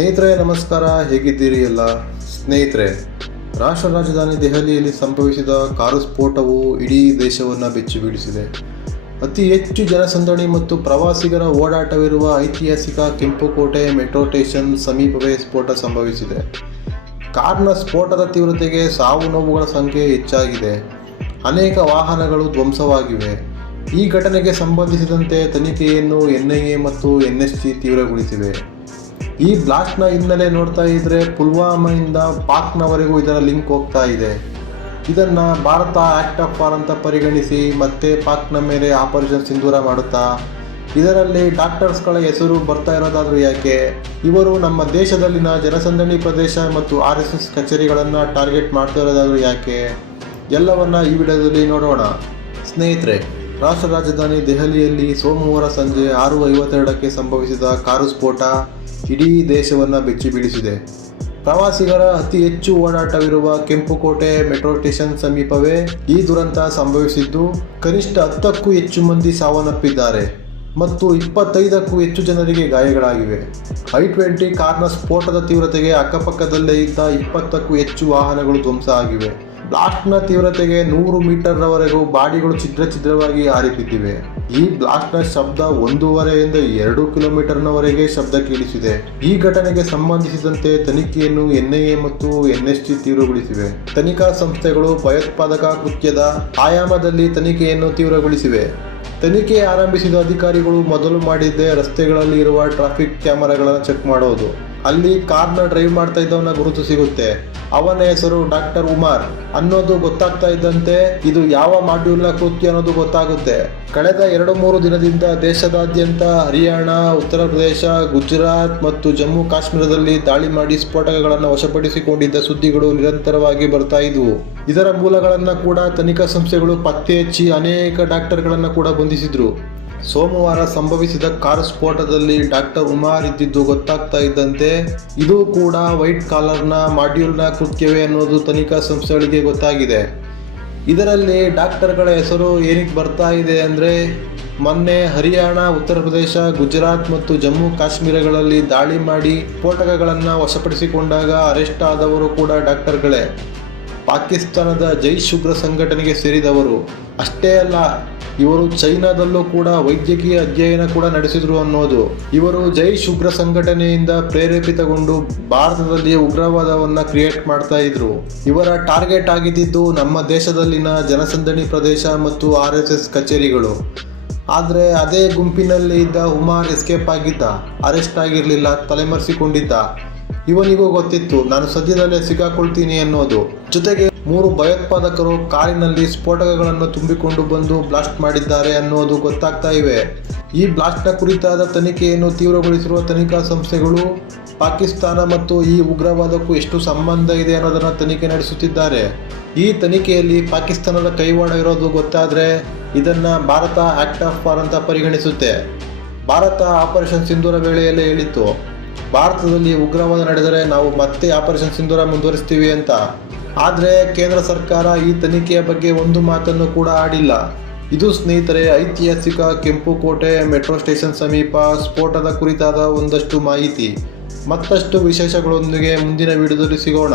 ಸ್ನೇಹಿತರೆ, ನಮಸ್ಕಾರ. ಹೇಗಿದ್ದೀರಿ ಎಲ್ಲ? ಸ್ನೇಹಿತರೆ, ರಾಷ್ಟ್ರ ರಾಜಧಾನಿ ದೆಹಲಿಯಲ್ಲಿ ಸಂಭವಿಸಿದ ಕಾರು ಸ್ಫೋಟವು ಇಡೀ ದೇಶವನ್ನು ಬೆಚ್ಚಿ ಬೀಳಿಸಿದೆ. ಅತಿ ಹೆಚ್ಚು ಜನಸಂದಣಿ ಮತ್ತು ಪ್ರವಾಸಿಗರ ಓಡಾಟವಿರುವ ಐತಿಹಾಸಿಕ ಕೆಂಪುಕೋಟೆ ಮೆಟ್ರೋ ಸ್ಟೇಷನ್ ಸಮೀಪವೇ ಸ್ಫೋಟ ಸಂಭವಿಸಿದೆ. ಕಾರ್ನ ಸ್ಫೋಟದ ತೀವ್ರತೆಗೆ ಸಾವು ನೋವುಗಳ ಸಂಖ್ಯೆ ಹೆಚ್ಚಾಗಿದೆ. ಅನೇಕ ವಾಹನಗಳು ಧ್ವಂಸವಾಗಿವೆ. ಈ ಘಟನೆಗೆ ಸಂಬಂಧಿಸಿದಂತೆ ತನಿಖೆಯನ್ನು ಎನ್ಐಎ ಮತ್ತು ಎನ್ಎಸ್ಜಿ ತೀವ್ರಗೊಳಿಸಿವೆ. ಈ ಬ್ಲಾಸ್ಟ್ನ ಹಿನ್ನೆಲೆ ನೋಡ್ತಾ ಇದ್ರೆ ಪುಲ್ವಾಮಾಯಿಂದ ಪಾಕ್ನವರೆಗೂ ಇದರ ಲಿಂಕ್ ಹೋಗ್ತಾ ಇದೆ. ಇದನ್ನು ಭಾರತ ಆಕ್ಟ್ ಆಫ್ ವಾರ್ ಅಂತ ಪರಿಗಣಿಸಿ ಮತ್ತೆ ಪಾಕ್ನ ಮೇಲೆ ಆಪರೇಷನ್ ಸಿಂಧೂರ ಮಾಡುತ್ತಾ? ಇದರಲ್ಲಿ ಡಾಕ್ಟರ್ಸ್ಗಳ ಹೆಸರು ಬರ್ತಾ ಇರೋದಾದ್ರೂ ಯಾಕೆ? ಇವರು ನಮ್ಮ ದೇಶದಲ್ಲಿನ ಜನಸಂದಣಿ ಪ್ರದೇಶ ಮತ್ತು ಆರ್ ಎಸ್ ಎಸ್ ಕಚೇರಿಗಳನ್ನು ಟಾರ್ಗೆಟ್ ಮಾಡ್ತಾ ಇರೋದಾದರೂ ಯಾಕೆ? ಎಲ್ಲವನ್ನ ಈ ವಿಡಿಯೋದಲ್ಲಿ ನೋಡೋಣ. ಸ್ನೇಹಿತರೆ, ರಾಷ್ಟ್ರ ರಾಜಧಾನಿ ದೆಹಲಿಯಲ್ಲಿ ಸೋಮವಾರ ಸಂಜೆ ಆರು ಐವತ್ತೆರಡಕ್ಕೆ ಸಂಭವಿಸಿದ ಕಾರು ಸ್ಫೋಟ. ಇಡೀ ದೇಶವನ್ನು ಬೆಚ್ಚಿ ಬೀಳಿಸಿದೆ ಪ್ರವಾಸಿಗರ ಅತಿ ಹೆಚ್ಚು ಓಡಾಟವಿರುವ ಕೆಂಪುಕೋಟೆ ಮೆಟ್ರೋ ಸ್ಟೇಷನ್ ಸಮೀಪವೇ ಈ ದುರಂತ ಸಂಭವಿಸಿದ್ದು, ಕನಿಷ್ಠ ಹತ್ತಕ್ಕೂ ಹೆಚ್ಚು ಮಂದಿ ಸಾವನ್ನಪ್ಪಿದ್ದಾರೆ ಮತ್ತು ಇಪ್ಪತ್ತೈದಕ್ಕೂ ಹೆಚ್ಚು ಜನರಿಗೆ ಗಾಯಗಳಾಗಿವೆ. ಐ ಟ್ವೆಂಟಿ ಕಾರ್ನ ಸ್ಫೋಟದ ತೀವ್ರತೆಗೆ ಅಕ್ಕಪಕ್ಕದಲ್ಲೇ ಇದ್ದ ಇಪ್ಪತ್ತಕ್ಕೂ ಹೆಚ್ಚು ವಾಹನಗಳು ಧ್ವಂಸ ಆಗಿವೆ. ಬ್ಲಾಸ್ಟ್ನ ತೀವ್ರತೆಗೆ ನೂರು ಮೀಟರ್ವರೆಗೂ ಬಾಡಿಗಳು ಛಿದ್ರ ಛಿದ್ರವಾಗಿ ಹಾರಿಬಿದ್ದಿವೆ. ಈ ಬ್ಲಾಕ್ನ ಶಬ್ದ ಒಂದೂವರೆಯಿಂದ ಎರಡು ಕಿಲೋಮೀಟರ್ನವರೆಗೆ ಶಬ್ದ ಕೇಳಿಸಿದೆ. ಈ ಘಟನೆಗೆ ಸಂಬಂಧಿಸಿದಂತೆ ತನಿಖೆಯನ್ನು ಎನ್ಐಎ ಮತ್ತು ಎನ್ಎಸ್ಟಿ ತೀವ್ರಗೊಳಿಸಿವೆ. ತನಿಖಾ ಸಂಸ್ಥೆಗಳು ಭಯೋತ್ಪಾದಕ ಕೃತ್ಯದ ಆಯಾಮದಲ್ಲಿ ತನಿಖೆಯನ್ನು ತೀವ್ರಗೊಳಿಸಿವೆ. ತನಿಖೆ ಆರಂಭಿಸಿದ ಅಧಿಕಾರಿಗಳು ಮೊದಲು ಮಾಡಿದ್ದೇ ರಸ್ತೆಗಳಲ್ಲಿ ಇರುವ ಟ್ರಾಫಿಕ್ ಕ್ಯಾಮೆರಾಗಳನ್ನು ಚೆಕ್ ಮಾಡೋದು. ಅಲ್ಲಿ ಕಾರ್ನ ಡ್ರೈವ್ ಮಾಡ್ತಾ ಇದ್ದವನ ಗುರುತು ಸಿಗುತ್ತೆ. ಅವನ ಹೆಸರು ಡಾಕ್ಟರ್ ಉಮಾರ್. ಅನ್ನೋದು ಗೊತ್ತಾಗ್ತಾ ಇದ್ದಂತೆ ಇದು ಯಾವ ಮಾಡ್ಯೂಲ್ನ ಕೃತ್ಯ ಅನ್ನೋದು ಗೊತ್ತಾಗುತ್ತೆ. ಕಳೆದ ಎರಡು ಮೂರು ದಿನದಿಂದ ದೇಶದಾದ್ಯಂತ ಹರಿಯಾಣ, ಉತ್ತರ ಪ್ರದೇಶ, ಗುಜರಾತ್ ಮತ್ತು ಜಮ್ಮು ಕಾಶ್ಮೀರದಲ್ಲಿ ದಾಳಿ ಮಾಡಿ ಸ್ಫೋಟಕಗಳನ್ನು ವಶಪಡಿಸಿಕೊಂಡಿದ್ದ ಸುದ್ದಿಗಳು ನಿರಂತರವಾಗಿ ಬರ್ತಾ ಇದ್ವು. ಇದರ ಮೂಲಗಳನ್ನು ಕೂಡ ತನಿಖಾ ಸಂಸ್ಥೆಗಳು ಪತ್ತೆ ಹಚ್ಚಿ ಅನೇಕ ಡಾಕ್ಟರ್ಗಳನ್ನು ಕೂಡ ಬಂಧಿಸಿದ್ರು. ಸೋಮವಾರ ಸಂಭವಿಸಿದ ಕಾರ್ ಸ್ಫೋಟದಲ್ಲಿ ಡಾಕ್ಟರ್ ಉಮಾರ್ ಇದ್ದಿದ್ದು ಗೊತ್ತಾಗ್ತಾ ಇದ್ದಂತೆ, ಇದು ಕೂಡ ವೈಟ್ ಕಾಲರ್ನ ಮಾಡ್ಯೂಲ್ನ ಕೃತ್ಯವೇ ಅನ್ನೋದು ತನಿಖಾ ಸಂಸ್ಥೆಗಳಿಗೆ ಗೊತ್ತಾಗಿದೆ. ಇದರಲ್ಲಿ ಡಾಕ್ಟರ್ಗಳ ಹೆಸರು ಏನಕ್ಕೆ ಬರ್ತಾ ಇದೆ ಅಂದರೆ, ಮೊನ್ನೆ ಹರಿಯಾಣ, ಉತ್ತರ ಪ್ರದೇಶ, ಗುಜರಾತ್ ಮತ್ತು ಜಮ್ಮು ಕಾಶ್ಮೀರಗಳಲ್ಲಿ ದಾಳಿ ಮಾಡಿ ಸ್ಫೋಟಕಗಳನ್ನು ವಶಪಡಿಸಿಕೊಂಡಾಗ ಅರೆಸ್ಟ್ ಆದವರು ಕೂಡ ಡಾಕ್ಟರ್ಗಳೇ. ಪಾಕಿಸ್ತಾನದ ಜೈಶ್ ಉಗ್ರ ಸಂಘಟನೆಗೆ ಸೇರಿದವರು. ಅಷ್ಟೇ ಅಲ್ಲ ಇವರು ಚೈನಾದಲ್ಲೂ ಕೂಡ ವೈದ್ಯಕೀಯ ಅಧ್ಯಯನ ಕೂಡ ನಡೆಸಿದ್ರು ಅನ್ನೋದು. ಇವರು ಜೈ ಶುಭ್ರ ಸಂಘಟನೆಯಿಂದ ಪ್ರೇರೇಪಿತಗೊಂಡು ಭಾರತದಲ್ಲಿ ಉಗ್ರವಾದವನ್ನ ಕ್ರಿಯೇಟ್ ಮಾಡ್ತಾ ಇದ್ರು. ಇವರ ಟಾರ್ಗೆಟ್ ಆಗಿದ್ದು ನಮ್ಮ ದೇಶದಲ್ಲಿನ ಜನಸಂದಣಿ ಪ್ರದೇಶ ಮತ್ತು ಆರ್ ಎಸ್ ಎಸ್ ಕಚೇರಿಗಳು. ಆದರೆ ಅದೇ ಗುಂಪಿನಲ್ಲಿ ಇದ್ದ ಉಮಾರ್ ಎಸ್ಕೇಪ್ ಆಗಿದ್ದ ಅರೆಸ್ಟ್ ಆಗಿರಲಿಲ್ಲ, ತಲೆಮರೆಸಿಕೊಂಡಿದ್ದ. ಇವನಿಗೂ ಗೊತ್ತಿತ್ತು, ನಾನು ಸದ್ಯದಲ್ಲೇ ಸಿಕ್ಕಾಕೊಳ್ತೀನಿ ಅನ್ನೋದು. ಜೊತೆಗೆ ಮೂರು ಭಯೋತ್ಪಾದಕರು ಕಾರಿನಲ್ಲಿ ಸ್ಫೋಟಕಗಳನ್ನು ತುಂಬಿಕೊಂಡು ಬಂದು ಬ್ಲಾಸ್ಟ್ ಮಾಡಿದ್ದಾರೆ ಅನ್ನೋದು ಗೊತ್ತಾಗ್ತಾ ಇವೆ. ಈ ಬ್ಲಾಸ್ಟ್ನ ಕುರಿತಾದ ತನಿಖೆಯನ್ನು ತೀವ್ರಗೊಳಿಸಿರುವ ತನಿಖಾ ಸಂಸ್ಥೆಗಳು ಪಾಕಿಸ್ತಾನ ಮತ್ತು ಈ ಉಗ್ರವಾದಕ್ಕೂ ಎಷ್ಟು ಸಂಬಂಧ ಇದೆ ಅನ್ನೋದನ್ನು ತನಿಖೆ ನಡೆಸುತ್ತಿದ್ದಾರೆ. ಈ ತನಿಖೆಯಲ್ಲಿ ಪಾಕಿಸ್ತಾನದ ಕೈವಾಡ ಇರೋದು ಗೊತ್ತಾದರೆ ಇದನ್ನು ಭಾರತ ಆಕ್ಟ್ ಆಫ್ ವಾರ್ ಅಂತ ಪರಿಗಣಿಸುತ್ತೆ. ಭಾರತ ಆಪರೇಷನ್ ಸಿಂಧೂರ ವೇಳೆಯಲ್ಲೇ ಹೇಳಿತ್ತು. ಭಾರತದಲ್ಲಿ ಉಗ್ರವಾದ ನಡೆದರೆ ನಾವು ಮತ್ತೆ ಆಪರೇಷನ್ ಸಿಂಧೂರ ಮುಂದುವರಿಸ್ತೀವಿ ಅಂತ. ಆದರೆ ಕೇಂದ್ರ ಸರ್ಕಾರ ಈ ತನಿಖೆಯ ಬಗ್ಗೆ ಒಂದು ಮಾತನ್ನು ಕೂಡ ಆಡಿಲ್ಲ. ಇದು ಸ್ನೇಹಿತರೆ, ಐತಿಹಾಸಿಕ ಕೆಂಪುಕೋಟೆ ಮೆಟ್ರೋ ಸ್ಟೇಷನ್ ಸಮೀಪ ಸ್ಫೋಟದ ಕುರಿತಾದ ಒಂದಷ್ಟು ಮಾಹಿತಿ. ಮತ್ತಷ್ಟು ವಿಶೇಷಗಳೊಂದಿಗೆ ಮುಂದಿನ ವಿಡಿಯೋದಲ್ಲಿ ಸಿಗೋಣ.